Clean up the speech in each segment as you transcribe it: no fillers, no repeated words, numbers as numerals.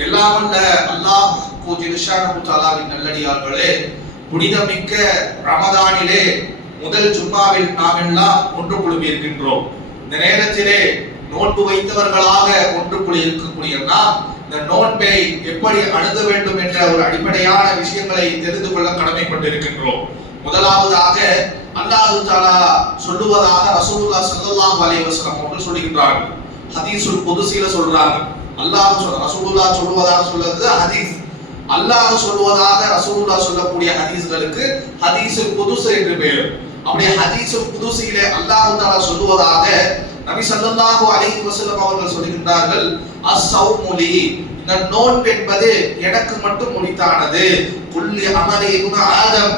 எல்லாம் வல்ல அல்லாஹ் ஜில்ஷானஹு நல்லடியார்களே, புனிதமிக்க ரமதானிலே முதல் ஜும்மாவில் நாம் எல்லாம் ஒன்று குழுமி இருக்கின்றோம். இந்த நேரத்திலே நோன்பு வைத்தவர்களாக ஒன்று குழி இருக்கக்கூடிய நாம் இந்த நோன்பை எப்படி அணுக வேண்டும் என்ற ஒரு அடிப்படையான விஷயங்களை தெரிந்து கொள்ள கடமைப்பட்டிருக்கின்றோம். முதலாவதாக அல்லாஹ் தஆலா சொல்லுவதாக ரசூலுல்லாஹ் ஸல்லல்லாஹு அலைஹி வஸல்லம் அவர்கள் சொல்லுகின்றார்கள். ஹதீஸுல் குதுஸில சொல்றாங்க. ரசூலுல்லாஹ் சொல்லுவதாக சொல்றது ஹதீஸ். அல்லாஹ் சொல்லுவதாக ரசூலுல்லாஹ் சொல்லக்கூடிய ஹதீஸ்களுக்கு ஹதீஸுல் குதுஸ் என்று பெயர். அப்படியே ஹதீஸுல் குதுஸிலே அல்லாஹ் தஆலா சொல்லுவதாக நபி ஸல்லல்லாஹு அலைஹி வஸல்லம் அவர்கள் சொல்லுகின்றார்கள், அஸ்ஸௌமு லி, இந்த நோன்பு என்பது எனக்கு மட்டும் உரித்தானது. குல்லி அமலி இப்னு ஆதம்,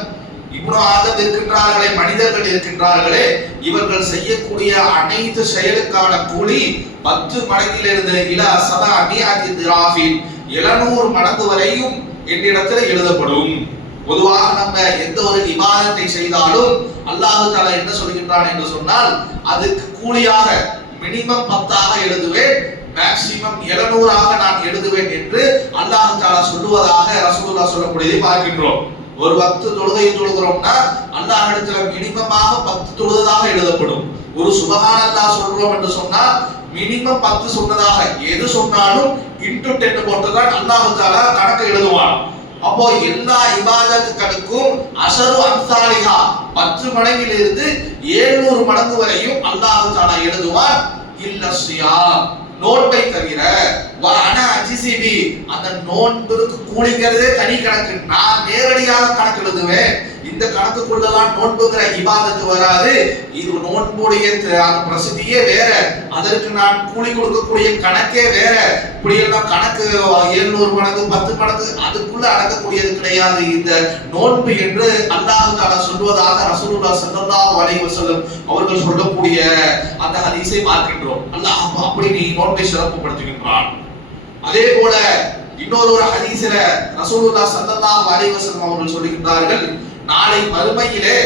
இப்னு ஆதம் இருக்கின்றார்களே, மனிதர்கள் இருக்கின்றார்களே, இவர்கள் செய்யக்கூடிய அனைத்து செயலுக்கான கூலி 10 மடங்கிலிருந்து இலா 700 திராஃபின் 700 மடங்கு வரையும் என்னிடத்தில் எழுதப்படும். பொதுவாக நம்ம எந்த ஒரு இபாதத்தை செய்தாலும் அல்லாஹ் தஆலா என்ன சொல்கின்றான் என்று சொன்னால், அதுக்கு கூலியாக மினிமம் 10ஆக எழுதுவேன், மேக்ஸிமம் 700ஆக நான் எழுதுவேன் என்று அல்லாஹ் தஆலா சொல்லுவதாக ரசூலுல்லாஹ் சொல்லக்கூடியதை பார்க்கின்றோம். ஒரு 10 தொழுகை தொழுகிறோம்னா அல்லாஹ் இடத்துல மினிமமாக 10 தொழுததாக எழுதப்படும். ஒரு சுபஹானல்லாஹ் சொல்றோம் என்று சொன்னால் மினிமம் 10 சொன்னதாக, எது சொன்னாலும் இன்டு 10 போட்டுதான் அல்லாஹ் தஆலா கணக்கு எழுதுவான். அப்போ எல்லா இபாதத்துகளுக்கும் அஷரு அம்சாலிஹா 10 மடங்கிலிருந்து 700 மடங்கு வரையும் அல்லாஹ் தஆலா எழுதுவான். இல்ல ஸியாம், நோன்பை தவிர. வான அஜிசிபி, அந்த நோன்புக்கு கூலிங்கிறதே தனி கணக்கு, நான் நேரடியாக கணக்கு எழுதுவேன். இந்த கணக்குக்குள்ளதான் நோன்புங்கிற இபாதத்து வராது. இது நோன்புடைய அந்த பிரசித்தியே வேற, அதற்கு நான் கூலி கொடுக்கக்கூடிய கணக்கே வேற. இப்படி எல்லாம் கணக்கு 700 மடங்கு 10 மடங்கு அதுக்குள்ள அடக்கக்கூடியது கிடையாது இந்த நோன்பு என்று அல்லாஹ் தஆலா சொல்வதாக ரசூலுல்லாஹ் ஸல்லல்லாஹு அலைஹி வஸல்லம் அவர்கள் சொல்லக்கூடிய அந்த ஹதீஸை பார்க்கின்றோம். அல்லாஹ் அப்படி நீ நோன்பை சிறப்புப்படுத்துகின்றான். அதே போல இன்னொரு ஹதீஸில ரசூலுல்லாஹ் ஸல்லல்லாஹு அலைஹி வஸல்லம் அவர்கள் சொல்லுகின்றார்கள், நாளை மறுமையிலே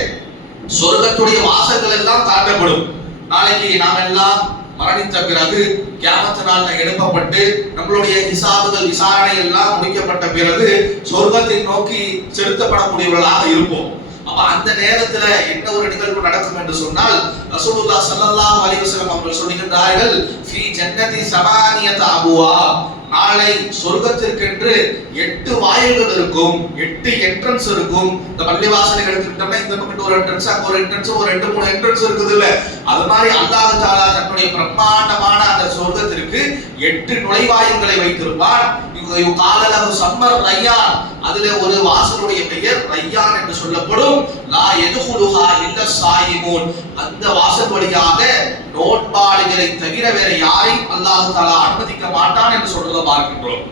சொர்க்கத்துடைய வாசல்கள் எல்லாம் தாண்டப்படும். நாளைக்கு நாம் எல்லாம் மரணித்த பிறகு கியாமத் நாள்ல எழுப்பப்பட்டு நம்மளுடைய ஹிசாபுகள் விசாரணை எல்லாம் முடிக்கப்பட்ட பிறகு சொர்க்கத்தை நோக்கி செலுத்தப்படக்கூடியவர்களாக இருப்போம். அப்ப அந்த நேரத்துல என்ன ஒரு நிகழ்வு நடக்கும் என்று சொன்னால், ரசூலுல்லாஹ் ஸல்லல்லாஹு அலைஹி வஸல்லம் அவர்கள் சொல்லுகின்றார்கள், ஃபீ ஜன்னதி ஸமானியத அபுவாப், நாளை சொர்க்கத்திற்கென்று 8 வாயில்கள் இருக்கும், 8 என்ட்ரன்ஸ் இருக்கும். இந்த பள்ளிவாசலை எடுத்துக்கிட்டோம்னா இந்த பக்கம் ஒரு என்ட்ரன்ஸ், அங்க ஒரு என்ட்ரன்ஸ், ஒரு 2-3 என்ட்ரன்ஸ் இருக்குது இல்ல. அது மாதிரி அல்லாஹ் தஆலா தன்னுடைய பிரம்மாண்டமான அந்த சொர்க்கத்திற்கு 8 நுழைவாயில்களை வைத்திருப்பார். இவங்க காலலகு சம்மர் ரையான், அதிலே ஒரு வாசலுடைய பெயர் ரையான் என்று சொல்லப்படும். லா யதுகுலுஹா இல்ல ஸாயிமூன், அந்த வாசல் வழியாக நோன்பாளிகளை தவிர வேற யாரையும் அல்லாஹ் தஆலா அனுமதிக்க மாட்டான் என்று சொல்றதை பார்க்கின்றோம்.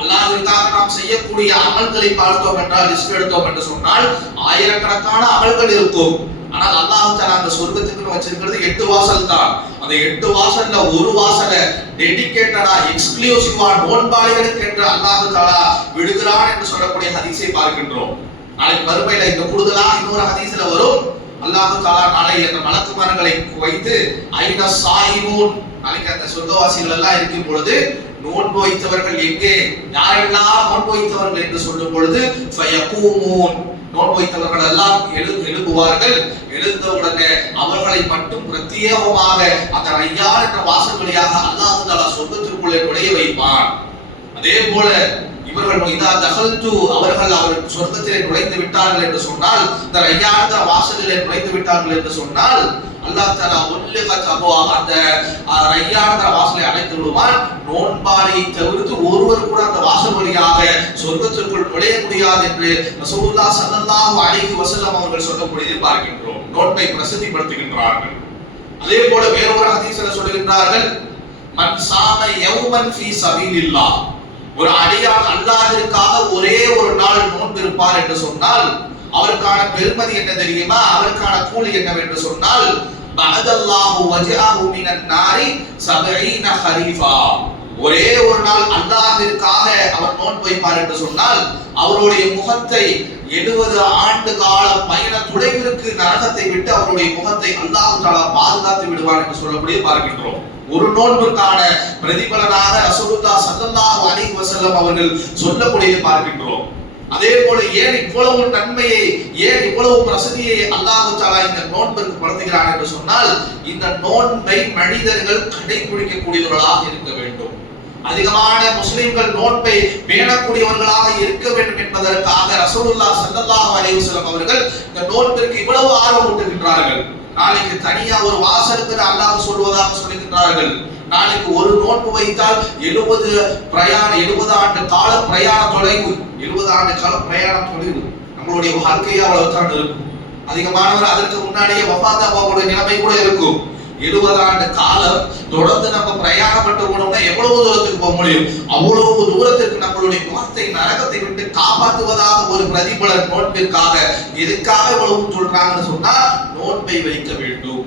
அல்லாஹ்விற்காக நாம் செய்யக்கூடிய அமல்களை பார்த்தோம் என்றால், லிஸ்ட் எடுத்தோம் என்று சொன்னால் ஆயிரக்கணக்கான அமல்கள் இருக்கும். ஆனால் அல்லாஹ் தஆலா அந்த சொர்க்கத்துக்கு வச்சிருக்கிறது 8 வாசல் தான். அந்த 8 வாசல்ல ஒரு வாசலை டெடிகேட்டடா எக்ஸ்க்ளூசிவா நோன்பாளிகளுக்கு என்று அல்லாஹ் தஆலா விடுகிறான் என்று சொல்லக்கூடிய ஹதீஸை பார்க்கின்றோம். நாளைக்கு மறுமையில இந்த கூடுதலா இன்னொரு ஹதீஸ்ல வரும், அல்லாஹ் தஆலா நாளை அந்த மலக்குமார்களை வைத்து ஐன ஸாயிமூன், நாளைக்கு அந்த சொர்க்கவாசிகள் எல்லாம் இருக்கும் பொழுது நோன்பு வைத்தவர்கள் எங்கே, யாரெல்லாம் நோன்பு வைத்தவர்கள் என்று சொல்லும் பொழுது ஃபயகூமூன், நோன்பு வைத்தவர்கள் எல்லாம் எழுப்புவார்கள். எழுந்த உடனே அவர்களை மட்டும் பிரத்யேகமாக அந்த ரையான் என்ற வாசல் வழியாக அல்லாஹ் தஆலா சொர்க்கத்திற்குள்ளே நுழைய வைப்பான். அதே போல இவர்கள் இதா தகல்து, அவர்கள் சொர்க்கத்திலே நுழைந்து விட்டார்கள் என்று சொன்னால், இந்த ரையான் வாசலிலே நுழைந்து விட்டார்கள் என்று சொன்னால் அல்லாஹ் தஆலா உல்லிகத் அபுவாப், அந்த ரையான் வாசலை அடைத்து விடுவார். நோன்பாளியை தவிர்த்து ஒருவர் கூட அந்த வாசல் வழியாக சொர்க்கத்திற்குள் நுழைய முடியாது என்று ரசூலுல்லாஹ் ஸல்லல்லாஹு அலைஹி வஸல்லம் அவர்கள் சொல்லக்கூடியதை பார்க்கின்றோம். நோன்பை பிரசித்திப்படுத்துகின்றார்கள். அதே போல வேறொரு ஹதீஸ்ல சொல்லுகின்றார்கள், மன் சாம யௌமன் ஃபீ சபீலில்லாஹ், ஒரு அடியான் அல்லாஹ்விற்காக ஒரே ஒரு நாள் நோன்பு இருப்பார் என்று சொன்னால் அவருக்கான பெருமதி என்ன தெரியுமா, அவருக்கான கூலி என்னவென்று சொன்னால், பஅதல்லாஹு வஜஹு மினன் நாரி 70 ஹரீஃபா, ஒரே ஒரு நாள் அல்லாஹ்விற்காக அவர் நோன்பு வைப்பார் என்று சொன்னால் அவருடைய முகத்தை 70 ஆண்டு கால பயண துடைவிற்கு நரகத்தை விட்டு அவருடைய முகத்தை அல்லாஹ் தஆலா பாதுகாத்து விடுவார் என்று சொல்லக்கூடிய பார்க்கின்றோம். ஒரு நோன்பிற்கான பிரதிபலனாக ரசூலுல்லாஹ் ஸல்லல்லாஹு அலைஹி வஸல்லம் அவர்கள் சொல்லக்கூடியதை பார்க்கின்றோம். அதே போல ஏன் இவ்வளவு நன்மையை, ஏன் இவ்வளவு பிரசதியை அல்லாஹ் தஆலா இந்த நோன்பிற்கு படுத்துகிறார் என்று சொன்னால், இந்த நோன்பை மனிதர்கள் கடைபிடிக்கக்கூடியவர்களாக இருக்க வேண்டும். அதிகமான முஸ்லிம்கள் நோன்பை பேணக்கூடியவர்களாக இருக்க வேண்டும் என்பதற்காக ரசூலுல்லாஹ் ஸல்லல்லாஹு அலைஹி வஸல்லம் அவர்கள் இந்த நோன்பிற்கு இவ்வளவு ஆர்வம் ஊட்டுகின்றார்கள். நாளைக்கு தனியா ஒரு வாசலுக்கு அல்லாஹ் சொல்வதாக சொல்லுகின்றார்கள். நாளைக்கு ஒரு நோன்பு வைத்தால் 70 ஆண்டு கால பிரயாண தொலைவு, 70 ஆண்டு கால பிரயாண தொலைவு நம்மளுடைய வாழ்க்கையே அவ்வளவுதான் இருக்கும். அதிகமானவர் அதற்கு முன்னாடியே வஃபாத்தாகக்கூடிய நிலைமை கூட இருக்கும். 70 ஆண்டு காலம் தொடர்ந்து நம்ம பிரயாணப்பட்டு போனோம்னா எவ்வளவு தூரத்துக்கு போக முடியும்? அவ்வளவு தூரத்திற்கு நம்மளுடைய முகத்தை நரகத்தை விட்டு காப்பாற்றுவதாக ஒரு பிரதிபலன் நோன்பிற்காக. எதுக்காக இவ்வளவு சொல்றாங்கன்னு சொன்னா, நோன்பை வைக்க வேண்டும்.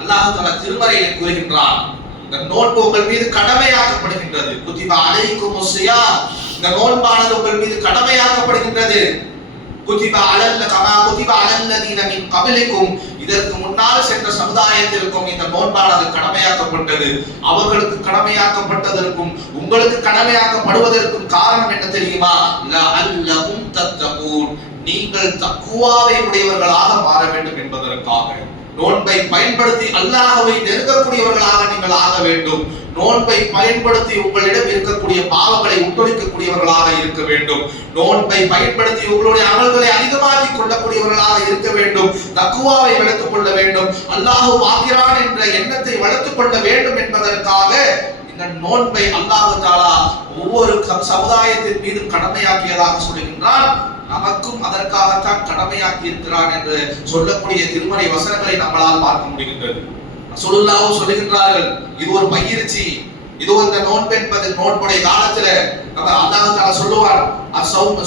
அல்லாஹ் தஆலா திருமறையிலே கூறுகின்றான், இந்த நோன்பு உங்கள் மீது கடமையாக்கப்படுகின்றது. குதிபா அலைக்குமுஸ் ஸியாம், இந்த நோன்பானது உங்கள் மீது கடமையாக்கப்படுகின்றது. குதிபா அலல் கமா குதிபா அலல்லதீன மின் கப்லிக்கும், இதற்கு முன்னால் சென்ற சமுதாயத்திற்கும் இந்த நோன்பானது கடமையாக்கப்பட்டது. அவர்களுக்கு கடமையாக்கப்பட்டதற்கும் உங்களுக்கு கடமையாக்கப்படுவதற்கும் காரணம் என்ன தெரியுமா? லஅல்லஹும் தத்தகூன், நீங்கள் தக்வாவை உடையவர்களாக மாற வேண்டும் என்பதற்காக. நோன்பை பயன்படுத்தி அல்லாஹ்வை நெருங்கக்கூடியவர்களாக நீங்கள் ஆக வேண்டும். நோன்பை பயன்படுத்தி உங்களிடம் இருக்கக்கூடிய பாவங்களை உட்டொழிக்கக்கூடியவர்களாக இருக்க வேண்டும். நோன்பை பயன்படுத்தி உங்களுடைய அமல்களை அதிகமாக்கிக் கொள்ளக்கூடியவர்களாக இருக்க வேண்டும். தக்வாவை வளர்த்துக் கொள்ள வேண்டும். அல்லாஹ் பார்க்கிறான் என்ற எண்ணத்தை வளர்த்துக் கொள்ள வேண்டும் என்பதற்காக இந்த நோன்பை அல்லாஹ் தஆலா ஒவ்வொரு சமுதாயத்தின் மீது கடமையாக்கியதாக சொல்லுகின்றான். நமக்கும் அதற்காகத்தான் கடமையாக்கி இருக்கிறான் என்று சொல்லக்கூடிய திருமறை வசனங்களை நம்மளால் பார்க்க முடிகின்றது. ரசூலுல்லாஹ் சொல்லுகின்றார்கள், இது ஒரு பயிற்சி. இது இந்த நோன்பு என்பது நோன்புடைய காலத்துல நம்ம அல்லாஹ் தஆலா சொல்லுவார், அஸௌம்,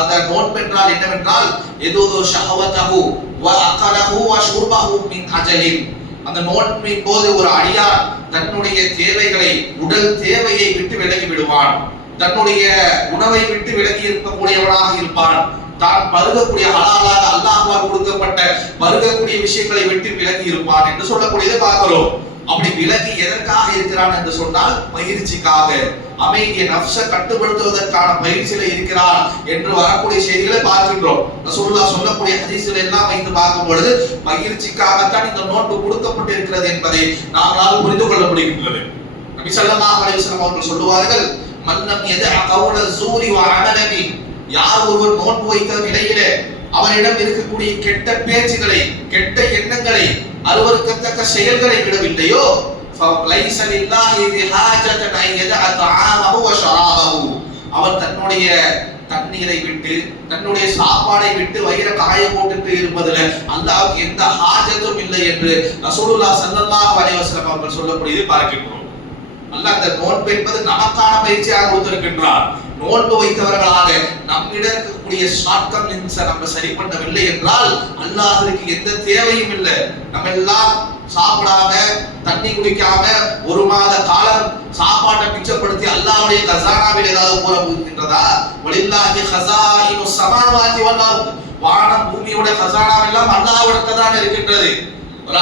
அந்த நோன்பு என்றால் என்னவென்றால் யதுது ஷஹவதஹு வ அகலஹு வ ஷுர்பஹு மின் அஜலின். அந்த நோன்பின் போது ஒரு அடியார் தன்னுடைய தேவைகளை, உடல் தேவையை விட்டு விலகி விடுவான். தன்னுடைய உணவை விட்டு விலகி இருக்கக்கூடியவனாக இருப்பான். தான் பருகக்கூடிய ஹலாலாக அல்லாஹ்வால் கொடுக்கப்பட்ட பருகக்கூடிய விஷயங்களை விட்டு விலகி இருப்பான் என்று சொல்லக்கூடியதை பார்க்கிறோம். அப்படி விலகி எதற்காக இருக்கிறான் என்று சொன்னால், பயிற்சிக்காக, அமைதியை நஃப்ஸை கட்டுப்படுத்துவதற்கான பயிற்சியில இருக்கிறான் என்று வரக்கூடிய செய்திகளை பார்க்கின்றோம். ரசூலுல்லாஹ் சொல்லக்கூடிய ஹதீஸ்களை எல்லாம் வைத்து பார்க்கும் பொழுது பயிற்சிக்காகத்தான் இந்த நோன்பு கொடுக்கப்பட்டு இருக்கிறது என்பதை நாங்கள் புரிந்து கொள்ள முடிகின்றது. நபி ஸல்லல்லாஹு அலைஹி வஸல்லம் அவர்கள் சொல்லுவார்கள், மன்னம் யதஅ கௌல ஸூரி வ அமலபி, யார் ஒருவர் நோன்பு வைத்த நிலையிலே அவரிடம் இருக்கக்கூடிய கெட்ட பேச்சுகளை, கெட்ட எண்ணங்களை, அருவருக்கத்தக்க செயல்களை விடவில்லையோ, ஃபலைஸ லில்லாஹி பிஹாஜத்தன் அன் யதஅ தஆமஹு வ ஷராபஹு, அவர் தன்னுடைய தண்ணீரை விட்டு, தன்னுடைய சாப்பாடை விட்டு வயிற காய போட்டுட்டு இருப்பதில் அல்லாஹ்வுக்கு எந்த ஹாஜத்தும் இல்லை என்று ரசூலுல்லாஹ் ஸல்லல்லாஹு அலைஹி வஸல்லம் அவர்கள் சொல்லக்கூடியதை பார்க்கின்றோம். அல்லாஹ் இந்த நோன்பு என்பது நமக்கான பயிற்சியாக கொடுத்திருக்கின்றார். நோன்பு வைத்தவர்களாக நம்மிடம் இருக்கக்கூடிய ஷார்ட்கம் நம்ம சரி பண்ணவில்லை என்றால் அல்லாஹ்வுக்கு எந்த தேவையும் இல்லை. நம்ம எல்லாம் சாப்பிடாம, தண்ணி குடிக்காம, ஒரு மாத காலம் சாப்பாட்டை மிச்சப்படுத்தி அல்லாஹ்வுடைய கஸானாவில் ஏதாவது போற போகின்றதா? வலில்லாஹி கஸாயினு ஸமாவாதி வல் அர்த், வானம் பூமியோட கஸானா எல்லாம் அல்லாஹ்விடத்தில் தான் இருக்கின்றது.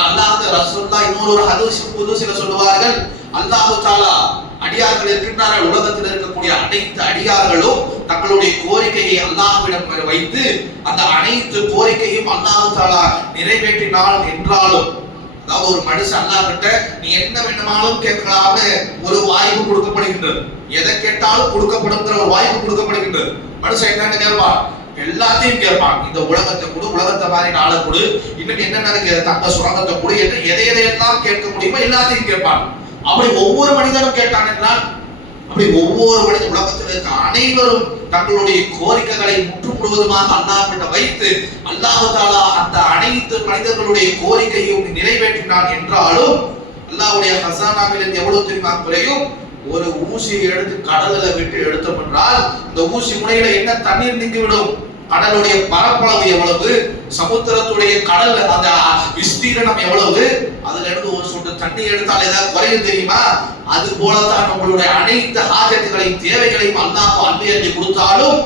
அல்லாஹ் ரசூலுல்லாஹ் இன்னொரு ஹதீஸ் குதுஸில சொல்லுவார்கள், அல்லாஹ் தஆலா அடியார்கள் இருக்கின்றார்கள், உலகத்தில் இருக்கக்கூடிய அனைத்து அடியார்களும் தங்களுடைய கோரிக்கையை அல்லாஹ்விடம் வைத்து அந்த அனைத்து கோரிக்கையும் அல்லாஹ் தஆலா நிறைவேற்றினான் என்றாலும், அதாவது ஒரு மனுஷன் அல்லாஹ் கிட்ட நீ என்ன வேண்டுமானாலும் கேட்கலாம்னு ஒரு வாய்ப்பு கொடுக்கப்படுகின்றது. எதை கேட்டாலும் கொடுக்கப்படுங்கிற ஒரு வாய்ப்பு கொடுக்கப்படுகின்றது. மனுஷன் என்னன்னு கேட்பான்? எல்லாத்தையும் கேட்பான். இந்த உலகத்தை கொடு, உலகத்தை மாதிரி நாளை கொடு, இன்னும் என்னென்ன தங்க சுரங்கத்தை கொடு என்று எதையெல்லாம் கேட்க முடியுமோ எல்லாத்தையும் கேட்பான். அப்படி ஒவ்வொரு மனிதனும் கேட்டான் என்றால், அப்படி ஒவ்வொரு மனித உலகத்தில் இருக்க அனைவரும் தங்களுடைய கோரிக்கைகளை முற்று முழுவதுமாக அல்லாஹ்விட வைத்து அல்லாஹ் தஆலா அந்த அனைத்து மனிதர்களுடைய கோரிக்கையும் நிறைவேற்றினான் என்றாலும் அல்லாஹ்வுடைய ஹஸானாவில் எவ்வளவு தெரியுமா குறையும்? ஒரு ஊசியை எடுத்து கடல்ல விட்டு எடுத்தோம் என்றால் இந்த ஊசி முனையில என்ன தண்ணீர் நீங்கிவிடும்? கடலுடைய பரப்பளவு எவ்வளவு, சமுத்திரத்துடைய கடல் அந்த விஸ்தீரணம் எவ்வளவு, அதுல இருந்து ஒரு சொட்டு தண்ணி எடுத்தால் ஏதாவது குறையும் தெரியுமா? அது போலதான் நம்மளுடைய அனைத்து ஹாஜத்துகளையும் தேவைகளையும் அல்லாஹ் அள்ளி அள்ளி கொடுத்தாலும்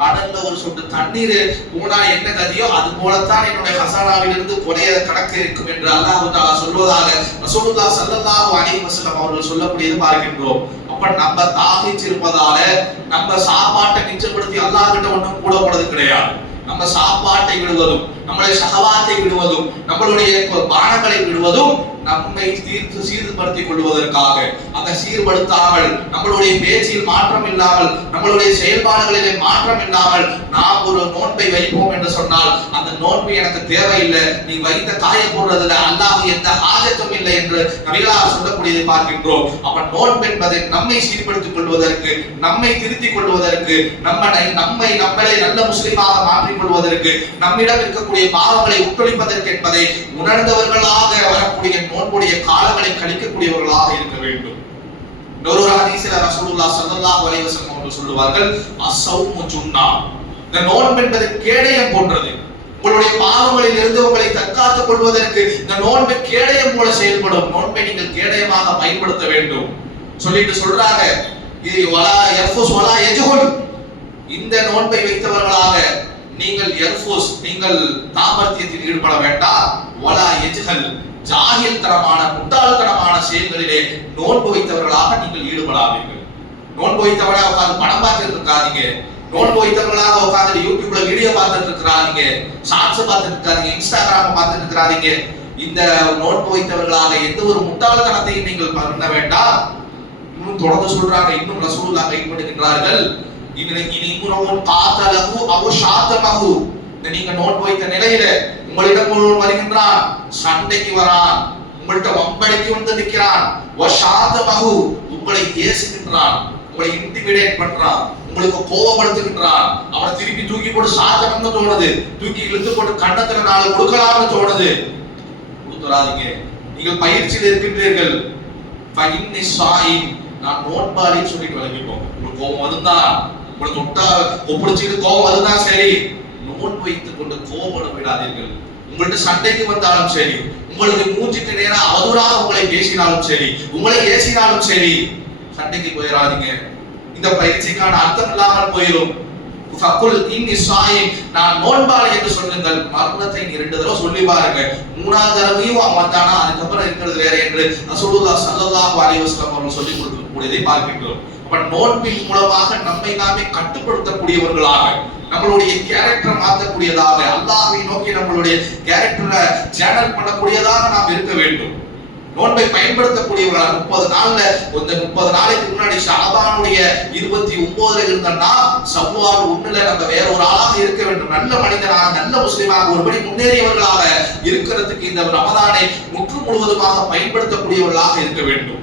கடல்ல ஒரு சொட்டு தண்ணீர் போனா என்ன கதியோ அது போலத்தான் என்னுடைய ஹசானாவிலிருந்து கொடைய கணக்கு இருக்கும் என்று அல்லாஹ் தஆலா சொல்வதாக ரசூலுல்லாஹ் ஸல்லல்லாஹு அலைஹி வஸல்லம் அவர்கள் சொல்லக்கூடியது பார்க்கின்றோம். அப்ப நம்ம தாகிச்சிருப்பதால நம்ம சாப்பாட்டை மிச்சப்படுத்தி அல்லாஹ் கிட்ட ஒண்ணும் கூட போறது கிடையாது. நம்ம சாப்பாட்டை விடுவதும் நம்மளுடைய ஷஹவாத்தை விடுவதும் நம்மளுடைய பானங்களை விடுவதும் நம்மை சீர்படுத்திக் கொள்வதற்காக. அந்த சீர்படுத்தாமல் நம்மளுடைய பேச்சில் மாற்றம் இல்லாமல் நம்மளுடைய செயல்பாடுகளிலே மாற்றம் இல்லாமல் நாம் ஒரு நோன்பை வைப்போம் என்று சொன்னால் அந்த நோன்பு எனக்கு தேவையில்லை, நீ வைத்த காய போடுறதுல அல்லாஹ் எந்த ஆஜத்தும் இல்லை என்று நபிகளார் சொல்லக்கூடியதை பார்க்கின்றோம். அப்ப நோன்பு என்பதை நம்மை சீர்படுத்திக் கொள்வதற்கு, நம்மை திருத்திக் கொள்வதற்கு, நம்மளை நல்ல முஸ்லிமாக மாற்றிக் கொள்வதற்கு, நம்மிடம் இருக்கக்கூடிய பாவங்களை உற்றொழிப்பதற்கு என்பதை உணர்ந்தவர்களாக வரக்கூடிய நோன்புடைய காலங்களை கழிக்கக்கூடியவர்களாக இருக்க வேண்டும். இன்னொரு ஹதீஸில் ரசூலுல்லாஹ் ஸல்லல்லாஹு அலைஹி வஸல்லம் அவர்கள் சொல்லுவார்கள், அஸ்ஸௌமு ஜுன்னா, இந்த நோன்பு என்பது கேடயம் போன்றது. உங்களுடைய பாவங்களில் இருந்து உங்களை தற்காத்துக் கொள்வதற்கு இந்த நோன்பு கேடயம் போல செயல்படும். நோன்பை நீங்கள் கேடயமாக பயன்படுத்த வேண்டும் சொல்லிட்டு சொல்றாங்க. இது வலா யர்ஃபுஸ் வலா யஜ்ஹுல், இந்த நோன்பை வைத்தவர்களாக நீங்கள் யர்ஃபுஸ், நீங்கள் தாம்பத்தியத்தில் ஈடுபட வேண்டாம். வலா யஜ்ஹல், ஜாஹில் தரமான முட்டாள்தனமான செயல்களிலே நோன்பு வைத்தவர்களாக நீங்கள் ஈடுபடாதீர்கள். நோன்பு வைத்தவர்களாக உட்கார்ந்து படம் பார்த்துட்டு இருக்காதீங்க. நோன்பு வைத்தவர்களாக உட்கார்ந்து யூடியூப்ல வீடியோ பார்த்துட்டு இருக்கிறாங்க, ஷார்ட்ஸ் பார்த்துட்டு இருக்காதீங்க, இன்ஸ்டாகிராம் பார்த்துட்டு இருக்கிறாங்க. இந்த நோன்பு வைத்தவர்களாக எந்த ஒரு முட்டாள்தனத்தையும் நீங்கள் பண்ண வேண்டாம். இன்னும் தொடர்ந்து சொல்றாங்க, இன்னும் ரசூலுல்லாஹ் கைப்படுகின்றார்கள், நீங்க நோன்பு வைத்த நிலையில உங்களிடம் ஒருவன் வருகின்றான், சண்டைக்கு வரான், உங்கள்கிட்ட வம்படிக்கு வந்து நிற்கிறான், உங்களை ஏசுகின்றான், உங்களை இன்டிமிடேட் பண்றான், உங்களுக்கு கோபப்படுத்துகின்றான், அவனை திருப்பி தூக்கி போட்டு சாத்தணும்னு தோணுது, தூக்கி இழுத்து போட்டு கண்ணத்துல நாலு கொடுக்கலாம்னு தோணுது. கொடுத்துறாதீங்க. நீங்கள் பயிற்சியில் இருக்கின்றீர்கள். நான் நோன்பாளின்னு சொல்லிட்டு விளங்கிப்போம். உங்களுக்கு கோபம் வருந்தா, உங்களை தொட்டா ஒப்பிடிச்சுட்டு கோபம் வருந்தா சரி, நோன்பு வைத்துக் கொண்டு கோபப்பட விடாதீர்கள். உங்கள்ட்ட சண்டைக்கு வந்தாலும் சரி, உங்களுக்கு மூஞ்சிக்கு நேரா அவதூறாக உங்களை பேசினாலும் சரி, உங்களை ஏசினாலும் சரி, சண்டைக்கு போயிடாதீங்க. இந்த பயிற்சிக்கான அர்த்தம் இல்லாமல் போயிடும். நான் நோன்பாளி என்று சொல்லுங்கள். மரணத்தை 2 தடவை சொல்லி பாருங்க. 3வது தடவையும் அவன் தானா, அதுக்கப்புறம் இருக்கிறது வேற என்று ரசூலுல்லாஹ் ஸல்லல்லாஹு அலைஹி வஸல்லம் அவர்கள் சொல்லிக் கொடுக்கக்கூடியதை பார்க்கின்றோம். அப்ப நோன்பின் மூலமாக நம்மை நாமே கட்டுப்படுத்தக்கூடியவர்களாக, நம்மளுடைய கேரக்டர் மாற்றக்கூடியதாக, அல்லாஹ்வை நோக்கி நம்மளுடைய கேரக்டரை சேனல் பண்ணக்கூடியதாக நாம் இருக்க வேண்டும். நோன்பை பயன்படுத்தக்கூடியவர்களாக 30 நாள்ல, இந்த 30 நாளைக்கு முன்னாடி ஷஅபானுடைய 29ல இருந்தோம்னா ஷவ்வால் 1ல நம்ம வேற ஒரு ஆளாக இருக்க வேண்டும். நல்ல மனிதனாக, நல்ல முஸ்லிமாக, ஒருபடி முன்னேறியவர்களாக இருக்கிறதுக்கு இந்த ரமதானை முற்று முழுவதுமாக பயன்படுத்தக்கூடியவர்களாக இருக்க வேண்டும்.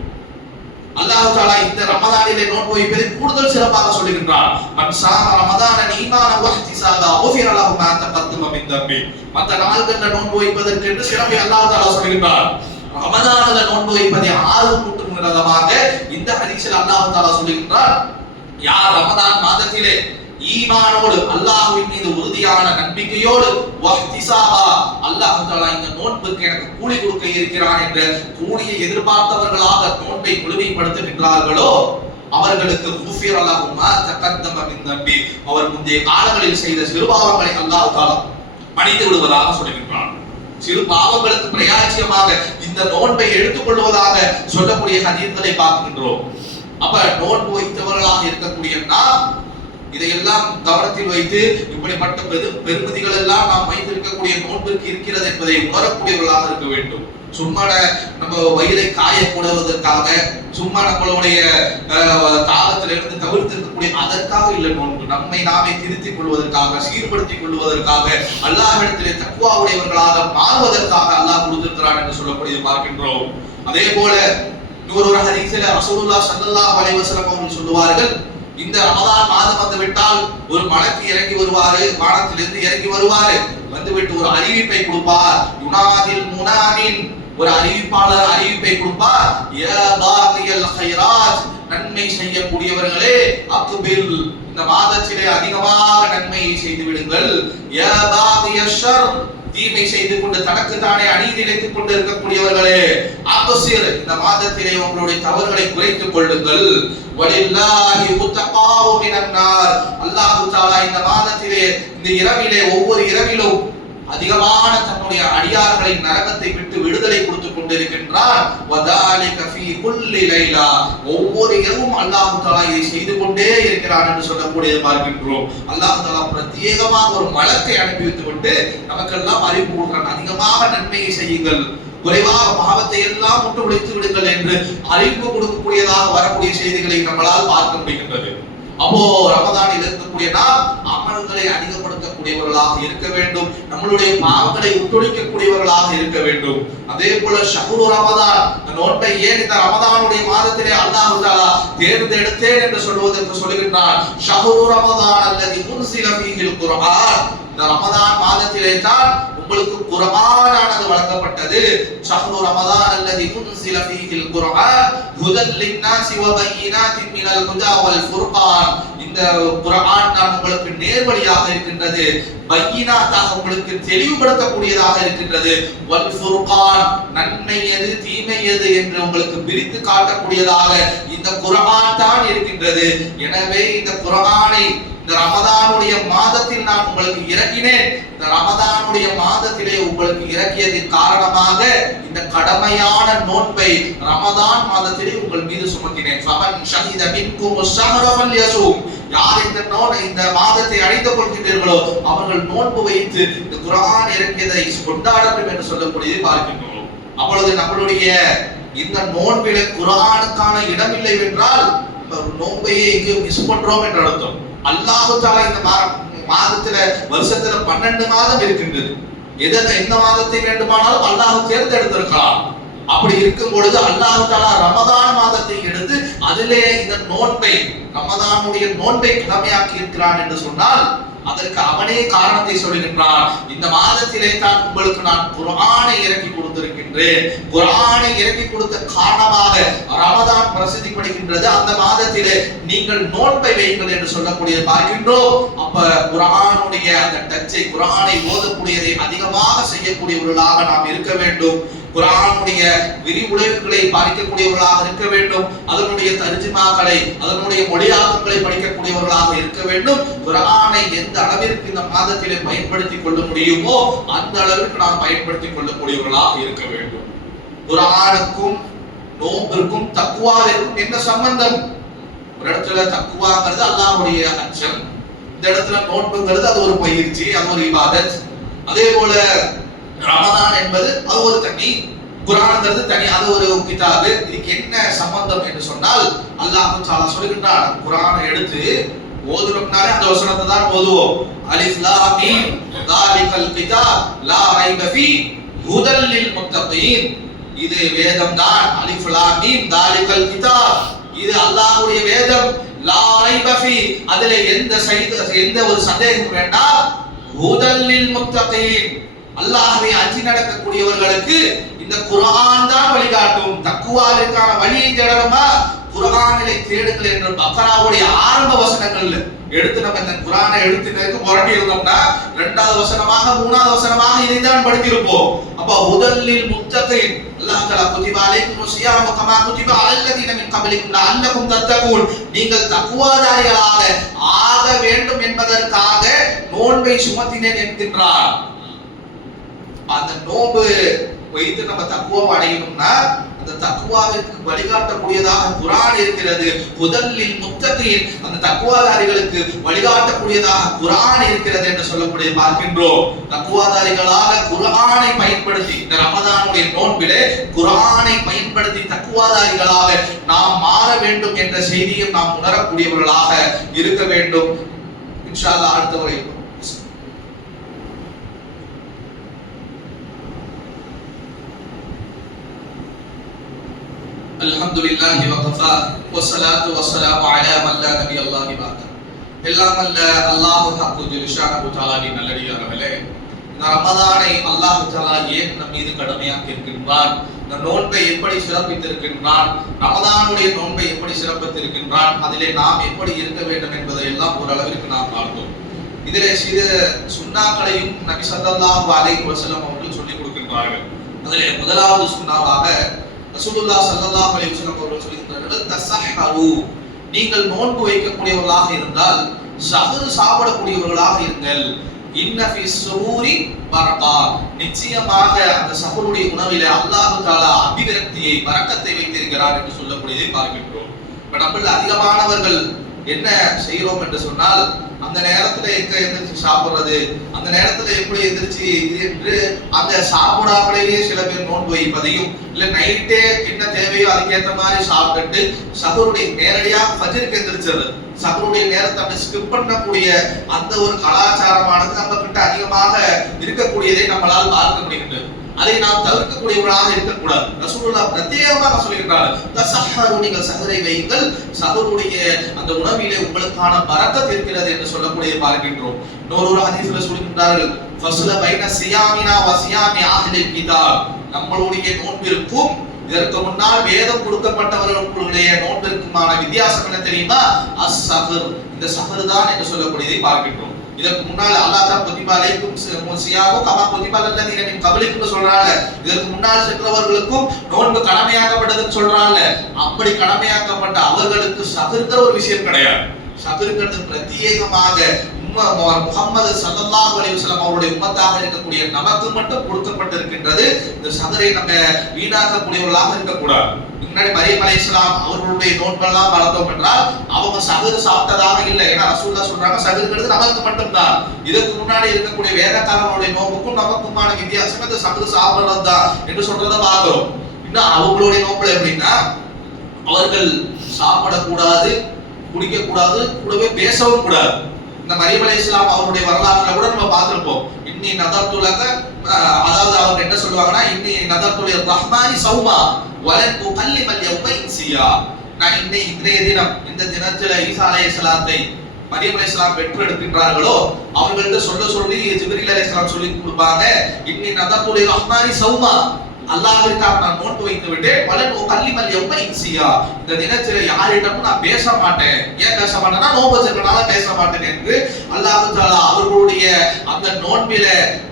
அல்லாஹ் தஆலா இந்த ரமதானிலே நோன்பு வைப்பதை கூடுதல் சிறப்பாக சொல்லுகின்றார். மன் ஸாம ரமதான ஈமானன் வஹ்திஸாபா குஃபிர லஹு மா தகத்தம மின் தம்பி. மற்ற நாள்கள்ல நோன்பு வைப்பதற்கு என்று சிறப்பை அல்லாஹ் தஆலா சொல்லுகின்றார். ரமதானில நோன்பு வைப்பதை ஆர்வமூட்டும் விதமாக இந்த ஹதீஸில் அல்லாஹ் தஆலா சொல்லுகின்றார், யார் ரமதான் மாதத்திலே ஈமானோடு, அல்லாஹ்வின் மீது உறுதியான நம்பிக்கையோடு, வஹ்திஸாபா, அல்லாஹ் தஆலா இந்த நோன்புக்கு எனக்கு கூலி கொடுக்க இருக்கிறான் என்ற கூலியை எதிர்பார்த்தவர்களாக நோன்பை முழுமைப்படுத்துகின்றார்களோ அவர்களுக்கு குஃபிர லஹு மா தகத்தம மின் தம்பி, அவர் முந்தைய காலங்களில் செய்த சிறுபாவங்களை அல்லாஹ் தஆலா மன்னித்து விடுவதாக சொல்லுகின்றான். சிறு பாவங்களுக்கு பிரயாச்சியமாக இந்த நோன்பை எடுத்துக்கொள்வதாக சொல்லக்கூடிய ஹதீஸ்களை பார்க்கின்றோம். அப்ப நோன்பு வைத்தவர்களாக இருக்கக்கூடிய நாம் இதையெல்லாம் கவனத்தில் வைத்து இப்படிப்பட்ட பெருமதிகள் எல்லாம் நாம் வைத்திருக்கக்கூடிய நோன்பிற்கு இருக்கிறது என்பதை உணரக்கூடியவர்களாக இருக்க வேண்டும். சும்மா நம்ம வயிறை காயக்கூடுவதற்காக, சும்மா நம்மளுடைய தாகத்திலிருந்து தவிர்த்து இருக்கக்கூடிய அதற்காக இல்லை நோன்பு. நம்மை நாமே திருத்திக் கொள்வதற்காக, சீர்படுத்திக் கொள்வதற்காக, அல்லாஹ்விடத்திலே தக்வா உடையவர்களாக மாறுவதற்காக அல்லாஹ் கொடுத்திருக்கிறான் என்று சொல்லக்கூடிய பார்க்கின்றோம். அதே போல இன்னொரு ஹதீஸில் ரசூலுல்லாஹ் ஸல்லல்லாஹு அலைஹி வஸல்லம் அவர்கள் சொல்லுவார்கள், இந்த ரமதான் மாதம் வந்து விட்டால் ஒரு மலக்கு இறங்கி வருவாரு, வானத்திலிருந்து இறங்கி வருவாரு, வந்துவிட்டு ஒரு அறிவிப்பை கொடுப்பார். யுனாதில் முனாதின், ஒரு அறிவிப்பாளர் அறிவிப்பை கொடுப்பார், யா பாகியல் கைராத், நன்மை செய்யக்கூடியவர்களே, அக்பில், இந்த மாதத்திலே அதிகமாக நன்மையை செய்து விடுங்கள். யா பாகியஷ் ஷர், தீமை செய்து கொண்டு தனக்கு தானே அநீதி இழைத்துக் கொண்டு இருக்கக்கூடியவர்களே, அப்சிர், இந்த மாதத்திலே உங்களுடைய தவறுகளை குறைத்துக் கொள்ளுங்கள். வலில்லாஹி உத்தகாவு மினன் நார், அல்லாஹ் தஆலா இந்த மாதத்திலே, இந்த இரவிலே, ஒவ்வொரு இரவிலும் அதிகமான தன்னுடைய அடியார்களை நரகத்தை விட்டு விடுதலை கொடுத்துக் கொண்டிருக்கின்றார். வதாலிக ஃபீ குல்லி லைலா, ஒவ்வொரு இரவும் அல்லாஹ் தஆலா இதை செய்து கொண்டே இருக்கிறார் என்று சொல்லக்கூடியதை பார்க்கின்றோம். அல்லாஹ் தஆலா பிரத்யேகமாக ஒரு மலக்கை அனுப்பி வைத்துவிட்டு நமக்கெல்லாம் அறிவு கொடுக்கிறான், அதிகமாக நன்மையை செய்யுங்கள், குறைவாக பாவத்தை எல்லாம் முட்டு உடைத்து விடுங்கள் என்று அறிவு கொடுக்கக்கூடியதாக வரக்கூடிய செய்திகளை நம்மளால் பார்க்க முடிகின்றது. அப்போ ரமதானில் இருக்கக்கூடிய நாம் அமல்களை அதிகப்படுத்தக்கூடியவர்களாக இருக்க வேண்டும், நம்மளுடைய பாவங்களை உட்டொழிக்கக்கூடியவர்களாக இருக்க வேண்டும். அதே போல ஷஹ்ரு ரமதான், நோன்பை ஏன் இந்த ரமதானுடைய மாதத்திலே அல்லாஹ் தஆலா தேர்ந்தெடுத்தேன் என்று சொல்வதற்கு சொல்லுகின்றார். ஷஹ்ரு ரமதான் அல்லதி உன்சில ஃபீஹில் குர்ஆன், இந்த ரமதான் மாதத்திலே தான் உங்களுக்கு குர்ஆனானது வழங்கப்பட்டது. ஷஹ்ரு ரமதான் அல்லதி உன்சில ஃபீஹில் குர்ஆன் ஹுதல் லின்னாஸி வ பையினாத்தின் மினல் ஹுதா வல் ஃபுர்கான், இந்த குர்ஆன் தான் உங்களுக்கு நேர்வழியாக இருக்கின்றது, பையினாத்தாக உங்களுக்கு தெளிவுபடுத்தக்கூடியதாக இருக்கின்றது, வல் ஃபுர்கான், நன்மை எது தீமை எது என்று உங்களுக்கு பிரித்து காட்டக்கூடியதாக இந்த குர்ஆன் தான் இருக்கின்றது. எனவே இந்த குர்ஆனை இந்த ரமதானுடைய மாதத்தில் நான் உங்களுக்கு இறக்கினேன். இந்த ரமதானுடைய மாதத்திலே உங்களுக்கு இறக்கியதின் காரணமாக இந்த கடமையான நோன்பை ரமதான் மாதத்திலே உங்கள் மீது சுமத்தினேன். ஃபமன் ஷஹித மின்கும் ஷஹர ஃபல்யஸூம், யார் இந்த மாதத்தை அடைந்து கொள்கின்றீர்களோ அவர்கள் நோன்பு வைத்து இந்த குர்ஆன் இறக்கியதை கொண்டாடட்டும் என்று சொல்லக்கூடியதை பார்க்கின்றோம். அப்பொழுது நம்மளுடைய இந்த நோன்பிலே குர்ஆனுக்கான இடம் இல்லை என்றால் நோன்பையே எங்கேயோ மிஸ் பண்றோம் என்று அர்த்தம். அல்லாஹ் தஆலா இந்த மாதத்துல வருஷத்துல 12 மாதம் இருக்கின்றது. எந்த மாதத்தை வேண்டுமானாலும் அல்லாஹ் தேர்ந்தெடுத்திருக்கலாம். அப்படி இருக்கும் பொழுது அல்லாஹ் தஆலா ரமதான் மாதத்தை எடுத்து அதிலே இந்த நோன்பை, ரமதானுடைய நோன்பை கடமையாக்கி இருக்கிறான் என்று சொன்னால் அதற்கு அவனே காரணத்தை சொல்லுகின்றான். இந்த மாதத்திலே தான் உங்களுக்கு நான் குர்ஆனை இறக்கி கொடுத்திருக்கின்றேன். குர்ஆனை இறக்கி கொடுத்த காரணமாக ரமதான் பிரசித்திப்படுகின்றது. அந்த மாதத்திலே நீங்கள் நோன்பை வையுங்கள் என்று சொல்லக்கூடியதை பார்க்கின்றோம். அப்ப குர்ஆனுடைய அந்த டச்சை, குர்ஆனை ஓதக்கூடியதை அதிகமாக செய்யக்கூடியவர்களாக நாம் இருக்க வேண்டும். குர்ஆனுடைய விரிவுரைகளை படிக்கக்கூடியவர்களாக இருக்க வேண்டும். அதனுடைய தர்ஜுமாக்களை, அதனுடைய மொழியாக்கங்களை படிக்கக்கூடியவர்களாக இருக்க வேண்டும். குர்ஆனை எந்த அளவிற்கு இந்த மாதத்திலே பயன்படுத்திக் கொள்ள முடியுமோ அந்த அளவிற்கு நாம் பயன்படுத்திக் கொள்ளக்கூடியவர்களாக இருக்க வேண்டும். குர்ஆனுக்கும் நோம்பிற்கும் தக்வாவிற்கும் என்ன சம்பந்தம்? ஒரு இடத்துல தக்வாங்கிறது அல்லாஹ்வுடைய அச்சம், இந்த இடத்துல நோன்புங்கிறது அது ஒரு பயிற்சி, அது ஒரு இபாதத். அதே போல ரமதான் என்பது அது ஒரு தனி, குர்ஆன்ங்கிறது தனி, அது ஒரு கிதாபு. இதுக்கு என்ன சம்பந்தம் என்று சொன்னால் அல்லாஹ் தஆலா சொல்கின்றான், குர்ஆனை எடுத்து ஓதுறோம்னாலே அந்த வசனத்தை தான் ஓதுவோம். அலிஃப் லாம் மீம் தாலிகல் கிதாப் லா ரைப ஃபீ ஹுதல் லில் முத்தகீன், இது வேதம் தான். அலிஃப் லாம் மீம் தாலிகல் கிதாப், இது அல்லாஹ்வுடைய வேதம். லா ரைப ஃபீ, அதிலே எந்த ஒரு சந்தேகம் வேண்டாம். ஹுதல் லில் முத்தகீன், அல்லாஹ்வை அஞ்சி நடக்கக்கூடியவர்களுக்கு இந்த குர்ஆன் தான் வழிகாட்டும். தக்வாவிற்கான வழியை தேடணுமா, குர்ஆனிலே தேடுங்கள் என்று பக்ராவுடைய ஆரம்ப வசனங்கள்ல எடுத்து நம்ம இந்த குர்ஆனை எடுத்து புரட்டி இருந்தோம்னா 2வது வசனமாக 3வது வசனமாக இதை தான் படித்திருப்போம். அப்ப ஹுதல்லில் முத்தகீன், அல்லாஹ் தஆலா குதிப அலைக்கும் ஸியாமு கமா குதிப அலல்லதீன மின் கப்லிக்கும் லஅல்லகும் தத்தகூன், நீங்கள் தக்வாதாரிகளாக ஆக வேண்டும் என்பதற்காக நோன்பை சுமத்தினேன் என்கின்றார். அந்த நோன்பு வைத்து நம்ம தக்வா அடையணும்னா அந்த தக்வாவிற்கு வழிகாட்டக்கூடியதாக குர்ஆன் இருக்கிறது. ஹுதல்லில் முத்தகீன், அந்த தக்வாதாரிகளுக்கு வழிகாட்டக்கூடியதாக குர்ஆன் இருக்கிறது என்று சொல்லக்கூடிய பார்க்கின்றோம். தக்வாதாரிகளாக குர்ஆனை பயன்படுத்தி இந்த ரமதானுடைய நோன்பிலே குர்ஆனை பயன்படுத்தி தக்வாதாரிகளாக நாம் மாற வேண்டும் என்ற செய்தியை நாம் உணரக்கூடியவர்களாக இருக்க வேண்டும். இன்ஷா அல்லாஹ் அடுத்த முறை அல்ஹம்துலில்லாஹி வகஃபா வஸ்ஸலாத்து வஸ்ஸலாமு அலா மன் லா நபியல்லாஹி பஅதா. எல்லாம் அல்ல அல்லாஹ் தஆலா ஜல்லஷானஹு தஆலாவின் நல்லடியார்களே, இந்த ரமதானை அல்லாஹ் தஆலா ஏன் நம் மீது கடமையாக்கி இருக்கின்றான், இந்த நோன்பை எப்படி சிறப்பித்திருக்கின்றான், ரமதானுடைய நோன்பை எப்படி சிறப்பித்திருக்கின்றான், அதிலே நாம் எப்படி இருக்க வேண்டும் என்பதை எல்லாம் ஓரளவிற்கு நாம் பார்த்தோம். இதிலே சில சுன்னாக்களையும் நபி ஸல்லல்லாஹு அலைஹி வஸல்லம் அவர்கள் சொல்லிக் கொடுக்கின்றார்கள். அதிலே முதலாவது சுன்னாவாக ரசூலுல்லாஹ் ஸல்லல்லாஹு அலைஹி வஸல்லம் அவர்கள் சொல்லியிருக்கிறார்கள், தஸஹரு, நீங்கள் நோன்பு வைக்கக்கூடியவர்களாக இருந்தால் சஹர் சாப்பிடக்கூடியவர்களாக இருங்கள். இன்ன ஃபி ஸுரூரி பரகா, நிச்சயமாக அந்த சஹருடைய உணவிலே அல்லாஹ் தஆலா அபிவிருத்தியை பரக்கத்தை வைத்திருக்கிறார் என்று சொல்லக்கூடியதை பார்க்கின்றோம். இப்ப நம்மள அதிகமானவர்கள் என்ன செய்கிறோம் என்று சொன்னால், அந்த நேரத்துல எங்க எந்திரிச்சு சாப்பிடுறது, அந்த நேரத்துல எப்படி எந்திரிச்சு என்று அந்த சாப்பிடாமலேயே சில பேர் நோன்பு வைப்பதையும், இல்ல நைட்டே என்ன தேவையோ அதுக்கேற்ற மாதிரி சாப்பிட்டு சஹருடைய நேரடியா ஃபஜ்ருக்கு எந்திரிச்சது, சஹருடைய நேரத்தை அப்படி ஸ்கிப் பண்ணக்கூடிய அந்த ஒரு கலாச்சாரமானது நம்ம கிட்ட அதிகமாக இருக்கக்கூடியதை நம்மளால் பார்க்க முடிகின்றது. அதை நாம் தவிர்க்கக்கூடியவர்களாக இருக்கக்கூடாது. ரசூலுல்லாஹ் பிரத்யேகமாக சொல்லியிருக்கிறார், தஸஹரு, நீங்கள் சஹரை வையுங்கள், சஹருடைய அந்த உணவிலே உங்களுக்கான பரக்கத் இருக்கிறது என்று சொல்லக்கூடிய பார்க்கின்றோம். இன்னொரு ஹதீஸ்ல சொல்கின்றார்கள், ஃபஸ்ல பைன சியாமினா வ சியாமி அஹ்லில் கிதாப், நம்மளுடைய நோன்பிற்கும் இதற்கு முன்னால் வேதம் கொடுக்கப்பட்டவர்களுடைய நோன்பிற்குமான வித்தியாசம் என்ன தெரியுமா? அஸ்-சஹர், இந்த சஹர் தான் என்று சொல்லக்கூடியதை பார்க்கின்றோம். இதற்கு முன்னால் அல்லாஹ் தஆலா குதிபா அலைக்கும் சியாமு கமா குதிபா அல்லதீன மின் கப்லிக்கும் சொல்றாங்க. இதற்கு முன்னால் சென்றவர்களுக்கும் நோன்பு கடமையாக்கப்பட்டதுன்னு சொல்றாங்க. அப்படி கடமையாக்கப்பட்ட அவர்களுக்கு சஹர்ங்கிற ஒரு விஷயம் கிடையாது. சஹர்ங்கிறது பிரத்யேகமாக முஹம்மது ஸல்லல்லாஹு அலைஹி வஸல்லம் அவருடைய உம்மத்தாக இருக்கக்கூடிய நமக்கு மட்டும் கொடுக்கப்பட்டிருக்கின்றது. இந்த சஹரை நம்ம வீணாக்கக்கூடியவர்களாக இருக்கக்கூடாது. முன்னாடி மரியம் அலைஹிஸ்ஸலாம் அவர்களுடைய நோன்பெல்லாம் பார்த்தோம் என்றால் அவங்க சஹர் சாப்பிட்டதாக இல்லை. ஏன்னா ரசூலுல்லாஹ் சொல்றாங்க சஹர்ங்கிறது நமக்கு மட்டும்தான். இதற்கு முன்னாடி இருக்கக்கூடிய வேதக்காரர்களுடைய நோன்புக்கும் நமக்குமான வித்தியாசம் இந்த சஹர் சாப்பிடுறது தான் என்று சொல்றதை பார்க்கிறோம். இன்னும் அவங்களுடைய நோன்பு எப்படின்னா, அவர்கள் சாப்பிடக்கூடாது, குடிக்க கூடாது, கூடவே பேசவும் கூடாது. இந்த மரியம் அலைஹிஸ்ஸலாம் அவருடைய வரலாறுல கூட நம்ம பார்த்திருப்போம். இன்னி நதர்து லக, அதாவது அவங்க என்ன சொல்லுவாங்கன்னா, இன்னி நதர்து லிர் ரஹ்மானி சௌமா வலன் உகல்லிமல் யௌம இன்சியா, நான் இன்றைய தினம், இந்த தினத்துல ஈசா அலைஹிஸ்ஸலாத்தை மரியம் அலைஹிஸ்ஸலாம் பெற்று எடுக்கின்றார்களோ அவங்கள்ட்ட சொல்லி ஜிப்ரீல் அலைஹிஸ்ஸலாம் சொல்லி கொடுப்பாங்க, இன்னி நதர்து லிர் ரஹ்மானி சௌமா, அல்லாஹ்விற்காக நான் நோன்பு வைத்து விட்டேன், வலன் உகல்லிமல் யௌம இன்சியா, இந்த தினத்துல யாரிடமும் நான் பேச மாட்டேன். ஏன் பேச மாட்டேன்னா நோன்பு வச்சிருக்கனால பேச மாட்டேன் என்று அல்லாஹ் தஆலா அவர்களுடைய அந்த நோன்பில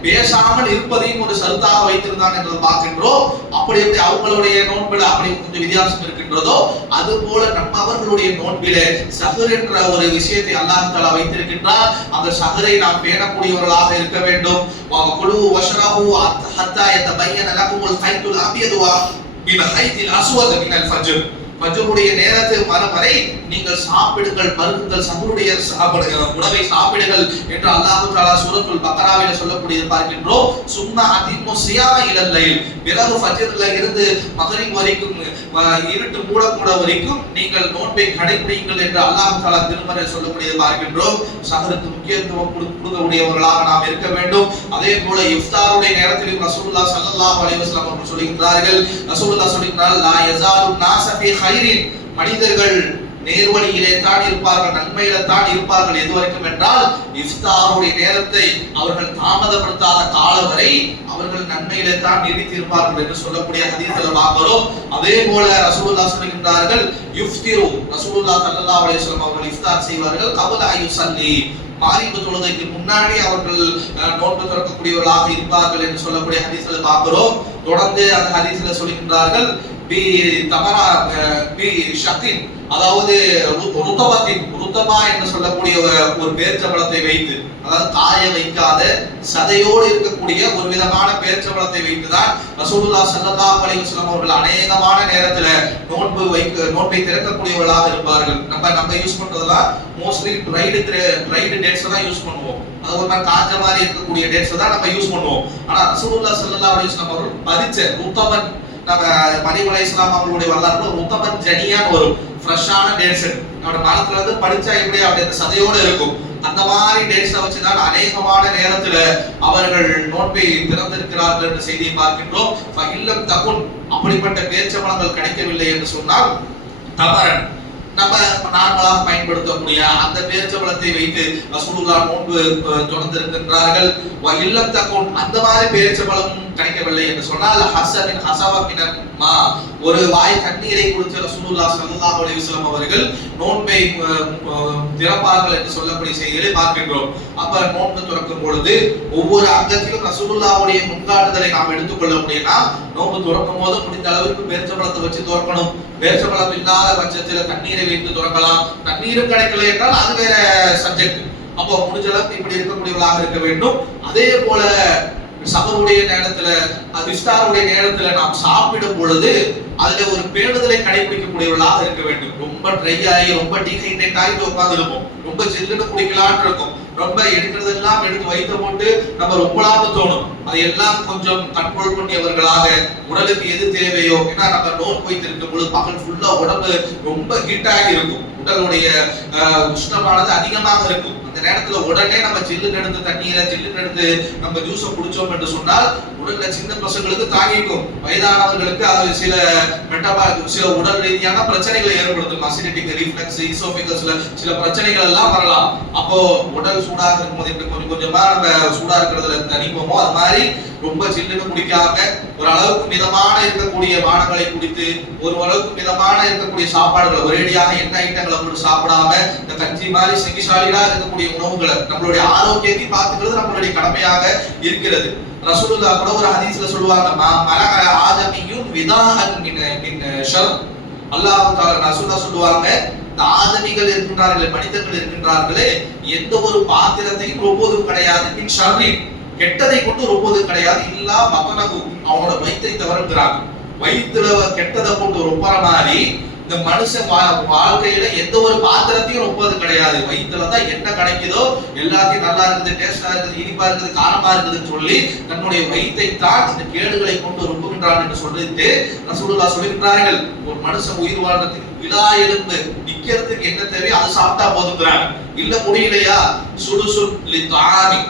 பேசாமல் இருப்பதையும் ஒரு ஷர்த்தாக வைத்திருந்தான் என்று பார்க்கின்றோம். அப்படி எப்படி அவங்களுடைய நோன்பில அப்படி கொஞ்சம் வித்தியாசம் இருக்கின்றதோ, அது போல நம்ம அவர்களுடைய நோன்பில சஹர் என்ற ஒரு விஷயத்தை அல்லாஹ் தஆலா வைத்திருக்கின்றார். அந்த சஹரை நாம் பேணக்கூடியவர்களாக இருக்க வேண்டும். வகுலு வஷ்ரபு ஹத்தா யதபையன லகுமுல் ஹைத்துல் அபியது மின் ஹைத்தில் அஸ்வத் மினல் ஃபஜ்ர், ஃபஜ்ருடைய நேரத்து வரை நீங்கள் சாப்பிடுங்கள், பருகுங்கள், சஹருடைய உணவை சாப்பிடுங்கள் என்று அல்லாஹ் தஆலா சூரத்துல் பக்ராவில சொல்லக்கூடியது பார்க்கின்றோம். சும்மா அதிம்மு சியாம இலல் லைல், பிறகு ஃபஜ்ர்ல இருந்து மக்ரிப் வரைக்கும் இருட்டு மூடக்கூட வரைக்கும் நீங்கள் நோன்பை கடைபிடிங்கள் என்று அல்லாஹ் தஆலா திருமறையில் சொல்லக்கூடியது பார்க்கின்றோம். சஹருக்கு முக்கியத்துவம் கொடுக்கக்கூடியவர்களாக நாம் இருக்க வேண்டும். அதே போல இஃப்தாருடைய நேரத்திலும் ரசூலுல்லாஹ் ஸல்லல்லாஹு அலைஹி வஸல்லம் அவர்கள் சொல்கிறார்கள், ரசூலுல்லாஹ் சொல்கிறார்கள், லா யஸாலு நாஸ ஃபீ கைரின், மனிதர்கள் நேர்வழியிலே தான் இருப்பார்கள், நன்மையில தான் இருப்பார்கள். எதுவரைக்கும் என்றால் இஃப்தாருடைய நேரத்தை அவர்கள் தாமதப்படுத்தாத காலம் வரை அவர்கள் நன்மையிலே தான் நீடித்து இருப்பார்கள் என்று சொல்லக்கூடிய ஹதீஸ்ல பார்க்கிறோம். அதே போல ரசூலுல்லாஹ் சொல்கின்றார்கள், யுஃப்திரு, ரசூலுல்லாஹ் ஸல்லல்லாஹு அலைஹி வஸல்லம் அவர்கள் இஃப்தார் செய்வார்கள், கபல அயுஸல்லி, மாரிபு தொழுகைக்கு முன்னாடி அவர்கள் நோன்பு திறக்கக்கூடியவர்களாக இருப்பார்கள் என்று சொல்லக்கூடிய ஹதீஸ்ல பார்க்கிறோம். தொடர்ந்து அந்த ஹதீஸ்ல சொல்கின்றார்கள், பி தமரா பி ஷக்கின், அதாவது ருத்தபா என்று சொல்லக்கூடிய ஒரு பேரிச்சம்பழத்தை வைத்து, அதாவது காய வைக்காத சதையோடு இருக்கக்கூடிய ஒரு விதமான பேரிச்சம்பழத்தை வைத்துதான் ரசூலுல்லாஹ் ஸல்லல்லாஹு அலைஹி வஸல்லம் அவர்கள் அநேகமான நேரத்துல நோன்பை திறக்கக்கூடியவர்களாக இருப்பார்கள். நம்ம யூஸ் பண்றதெல்லாம் மோஸ்ட்லி ட்ரைடு டேட்ஸ் தான் யூஸ் பண்ணுவோம். அது ஒரு மாதிரி காஞ்ச மாதிரி இருக்கக்கூடிய டேட்ஸ் தான் நம்ம யூஸ் பண்ணுவோம். ஆனா ரசூலுல்லாஹ் ஸல்லல்லாஹு அலைஹி வஸல்லம் அவர்கள் பறிச்ச ருத்தபன், நம்ம மரியம் அலைஹிஸ்ஸலாம் அவங்களுடைய வரலாறுல ருத்தபன் ஜனியான்னு ஒரு ஃப்ரெஷ்ஷான டேட்ஸ், நம்மளோட காலத்துல வந்து படிச்சா எப்படி அப்படி அந்த சதையோட இருக்கும், அந்த மாதிரி டேட்ஸை வச்சுதான் அநேகமான நேரத்துல அவர்கள் நோன்பை திறந்திருக்கிறார்கள் என்ற செய்தியை பார்க்கின்றோம். இல்லம் தகுன், அப்படிப்பட்ட பேரிச்சம்பழங்கள் கிடைக்கவில்லை என்று சொன்னால் தமரன், நம்ம நார்மலாக பயன்படுத்தக்கூடிய அந்த பேரிச்சம்பழத்தை வைத்து ரசூலுல்லாஹ் நோன்பு தொடர்ந்திருக்கின்றார்கள். இல்லம் தகுன், அந்த மாதிரி பேரிச்சம்பழம் கிடைக்கவில்லை என்று சொன்னால் ஹஸமின் ஹஸவமின் மா, ஒரு வாய் தண்ணீரை குடித்த ரசூலுல்லாஹி ஸல்லல்லாஹு அலைஹி வஸல்லம் அவர்கள் நோன்பை திறப்பார்கள் என்று சொல்லக்கூடிய செய்திகளை பார்க்கின்றோம். அப்ப நோன்பு துறக்கும் பொழுது ஒவ்வொரு அங்கத்திலும் ரசூலுல்லாஹ்வுடைய முன்காட்டுதலை நாம் எடுத்துக்கொள்ள முடியும்னா, நோன்பு துறக்கும் போது முடிந்த அளவுக்கு பேரிச்சம்பழத்தை வச்சு துறக்கணும். பேரிச்சம்பழம் இல்லாத பட்சத்தில் தண்ணீரை வைத்து துறக்கலாம். தண்ணீரும் கிடைக்கல என்றால் அது வேற சப்ஜெக்ட். அப்போ முடிஞ்ச அளவுக்கு இப்படி இருக்கக்கூடியவர்களாக இருக்க வேண்டும். அதே போல சபருடைய நேரத்துல, இஃப்தாருடைய நேரத்துல நாம் சாப்பிடும் பொழுது அதுல ஒரு பேணுதலை கடைபிடிக்கக்கூடியவர்களாக இருக்க வேண்டும். ரொம்ப ட்ரை ஆகி ரொம்ப டீஹைட்ரேட் ஆகிட்டு உட்கார்ந்து இருப்போம். ரொம்ப ஜில்லுன்னு குடிக்கலான்னு இருக்கும். ரொம்ப எடுக்கிறதெல்லாம் எடுத்து வைத்து போட்டு நம்ம ரொம்பலாம தோணும். அதையெல்லாம் கொஞ்சம் கண்ட்ரோல் பண்ணியவர்களாக உடலுக்கு எது தேவையோ, ஏன்னா நம்ம நோன்பு வைத்திருக்கும் பொழுது பகல் ஃபுல்லா உடம்பு ரொம்ப ஹீட்டாகி இருக்கும். உடலுடைய உஷ்ணமானது அதிகமாக இருக்கும். அந்த நேரத்துல உடனே நம்ம ஜில்லுன்னு எடுத்து தண்ணீரை ஜில்லுன்னு எடுத்து நம்ம ஜூஸை குடிச்சோம் என்று சொன்னால் உடல்ல சின்ன பசங்களுக்கு தாங்கிக்கும். வயதானவர்களுக்கு அது சில உடல் ரீதியான பிரச்சனைகளை ஏற்படுத்தும். அசிடிட்டிக் ரிஃப்ளக்ஸ், ஈசோஃபேகஸ்ல சில பிரச்சனைகள் எல்லாம் வரலாம். அப்போ உடல் சூடாக இருக்கும்போது எப்படி கொஞ்சம் கொஞ்சமா நம்ம சூடா இருக்கிறதுல தணிப்போமோ அது மாதிரி ரொம்ப சில்லுன்னு குடிக்காம ஒரு அளவுக்கு மிதமான இருக்கக்கூடிய பானங்களை குடித்து, ஒரு அளவுக்கு மிதமான இருக்கக்கூடிய சாப்பாடுகளை ஒரேடியாக எண்ணெய் ஐட்டங்களை போட்டு சாப்பிடாம இந்த கஞ்சி மாதிரி செங்கிசாலிடா இருக்கக்கூடிய உணவுகளை நம்மளுடைய ஆரோக்கியத்தை பார்த்துக்கிறது நம்மளுடைய கடமையாக இருக்கிறது. ரசூலுல்லாஹ் கூட ஒரு ஹதீஸ்ல சொல்லுவாங்க, மலக ஆதமியும் விதாஹன் மின் ஷர். அல்லாஹ் தஆலா ரசூலுல்லாஹ் சொல்லுவாங்க, இந்த ஆதமிகள் இருக்கின்றார்களே, மனிதர்கள் இருக்கின்றார்களே, எந்த ஒரு பாத்திரத்தையும் ரொப்போதும் கிடையாது, மின் ஷர்ரி, கெட்டதை கொண்டு ரொப்போதும் கிடையாது, இல்லா பதனகு, அவனோட வயிற்றை தவறுகிறாங்க. வயிற்றுல கெட்டதை கொண்டு ரொப்பற மாதிரி இந்த மனுஷன் வாழ்க்கையில எந்த ஒரு பாத்திரத்தையும் ரொப்பது கிடையாது. வயிற்றுலதான் என்ன கிடைக்குதோ எல்லாத்தையும் நல்லா இருக்குது, டேஸ்டா இருக்குது, இனிப்பா இருக்குது, காரமா இருக்குதுன்னு சொல்லி தன்னுடைய வயிற்றை தான் இந்த கேடுகளை கொண்டு ரொப்புகின்றான் என்று சொல்லிட்டு ரசூலுல்லாஹ் சொல்லியிருக்கிறார்கள். ஒரு மனுஷன் உயிர் வாழ்றதுக்கு விழா எலும்பு நிக்கிறதுக்கு என்ன தேவையோ அதை சாப்பிட்டா போதுங்கிறாங்க. இல்ல முடியலையா, சுடுசுன் லி தாமி,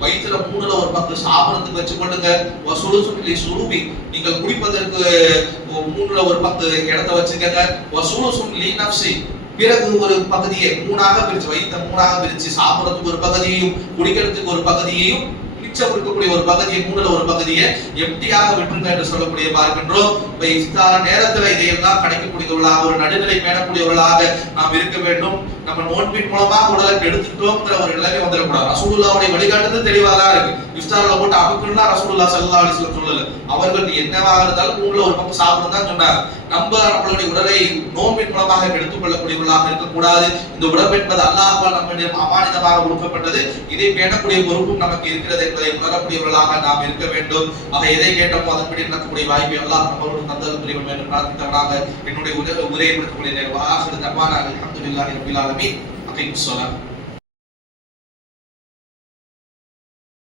வயிற்றுல 3ல ஒரு பங்கு சாப்பிடறதுக்கு வச்சு கொள்ளுங்க. வசுலுசுன் லி சுருபி, நீங்கள் குடிப்பதற்கு 3ல ஒரு பங்கு இடத்தை வச்சுக்கங்க. வசுலுசுன் லி நஃப்ஸி, பிறகு ஒரு பகுதியை 3ஆக பிரிச்சு, வயிற்றை 3ஆக பிரிச்சு சாப்பிடறதுக்கு ஒரு பகுதியையும் குடிக்கிறதுக்கு ஒரு பகுதியையும் மிச்சம் இருக்கக்கூடிய ஒரு பகுதியை 3ல ஒரு பகுதியை எம்டியாக விட்டுருங்க என்று சொல்லக்கூடிய பார்க்கின்றோம். இப்ப இஃப்தார் நேரத்துல இதையெல்லாம் கிடைக்கக்கூடியவர்களாக ஒரு நடுநிலை பேணக்கூடியவர்களாக நாம் இருக்க வேண்டும். நம்ம நோன்பின் மூலமாக உடலை கெடுத்துட்டோம்ங்கிற ஒரு நிலைமை வந்துடக்கூடாது. ரசூலுல்லாஹ்வுடைய வழிகாட்டுதல் தெளிவா தான் இருக்கு. இஃப்தார்ல போட்டு அமுக்குன்னா ரசூலுல்லாஹ் ஸல்லல்லாஹு அலைஹி வஸல்லம் சொல்லல. அவர்கள் என்னவாக இருந்தாலும் 3ல ஒரு பக்கம் சாப்பிட தான் சொன்னாங்க. நம்மளுடைய உடலை நோன்பின் மூலமாக கெடுத்துக் கொள்ளக்கூடியவர்களாக இருக்கக்கூடாது. இந்த உடம்பு என்பது அல்லாஹ்வால் நம்மிடம் அமானிதமாக கொடுக்கப்பட்டது. இதை பேணக்கூடிய பொறுப்பும் நமக்கு இருக்கிறது என்பதை உணரக்கூடியவர்களாக நாம் இருக்க வேண்டும். ஆக எதை கேட்டோமோ அதன்படி நடக்கக்கூடிய வாய்ப்பை அல்லாஹ் நம்மளோடு தந்தல் புரியும் என்று பிரார்த்தித்தவனாக என்னுடைய உரையை முடித்துக் கொள்கிறேன். வாஹிரு தஅவானா அல்ஹம்துலில்லாஹி ரப்பில் ஆலமீன். அகீமுஸ் ஸலாத்.